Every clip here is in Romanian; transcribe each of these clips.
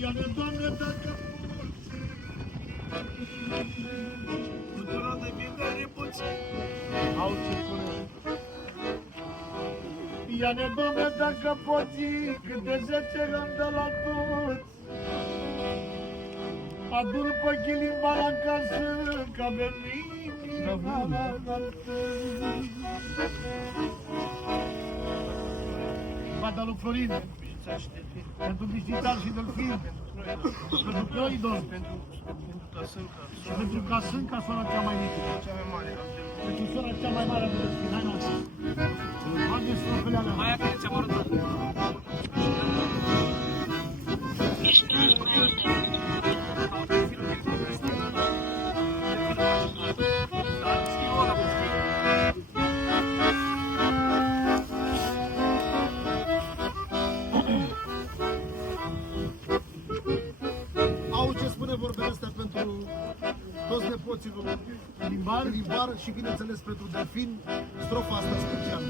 Iar, Doamne, dacă poți, cultura de fiecare puțin. Au ce spune. Iar, Doamne, dacă poți, câte 10 rând de la toți. Adu-l pe Chilimba la casă, că avem inima la altă. Vada lui Florin, pentru Biștițar și Delfin, pentru Cloidon, pentru Casânca, și pentru Casânca, sora cea mai mică, cea mai mare, pentru sora cea mai mare de Delfin, hai noastră. Haideți strofele alea. Aia care ți-am arătat. Au ce spune vorbele astea pentru toți nepoții lui Limbar și bineînțeles pentru Delfin, strofa asta specială.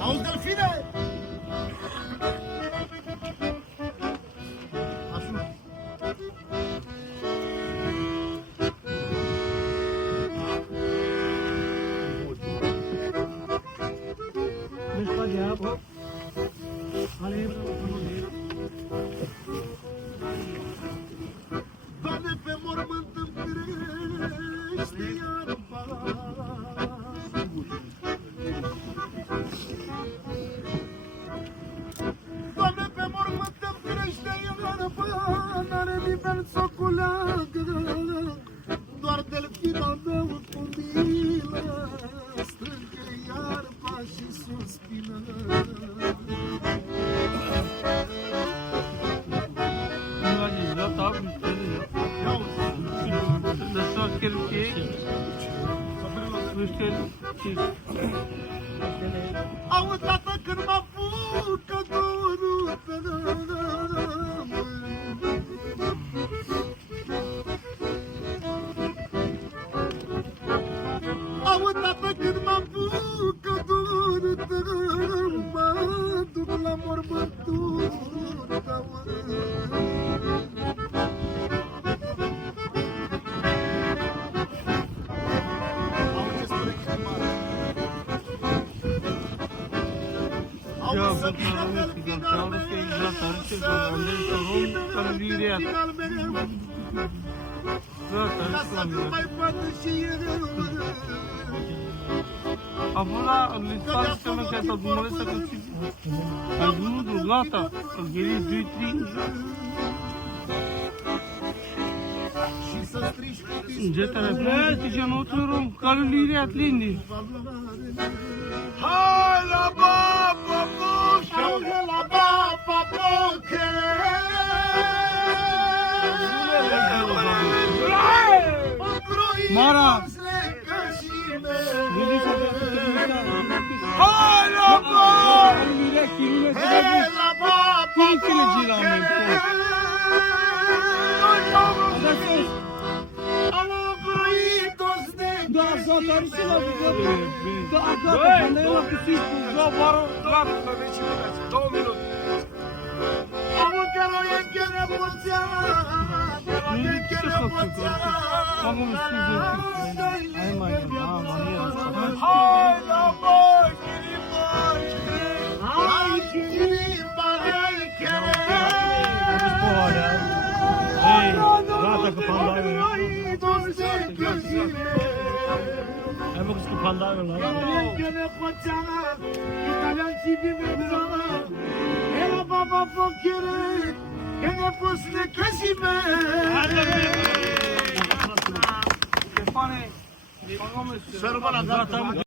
Auzi, Delfine! Așa. Deci pa de apă. Ale Doamne, pe mormânt îmi crește iarba. Doamne, pe mormânt îmi crește iarba, n-are nimeni să o culeagă, doar Delfina meu cu milă strânge iarba și suspină. Au tată când mă apucă dorul pe Au tată când mă apucă dorul mă duc la mormântul tău. A fost la listat că nu se tot numele să găsi. Ai văzut gata, geri 2-3. Geta ne ce nu turum, calu liria tlindi. Hai la baba moche, hai la baba moche. Mara. Hai la baba, Hai la baba moche. Da, gata, are și la video. Da, gata, până e la cusit cu Zobară, gata, să vezi și 2 minute. Amo că nu e chiar nepoțea, că nu e chiar nepoțea. Am un studiu. Hai mai, Hai la boi, chiribai, hai chiribai, Ei, gata cu pandaiul. Ai făcut cu pandaiul ăla? Că nepoțea, italian și dimensiona. Era baba fochere, că nepusne căsime. Stefane, Să rămână gata.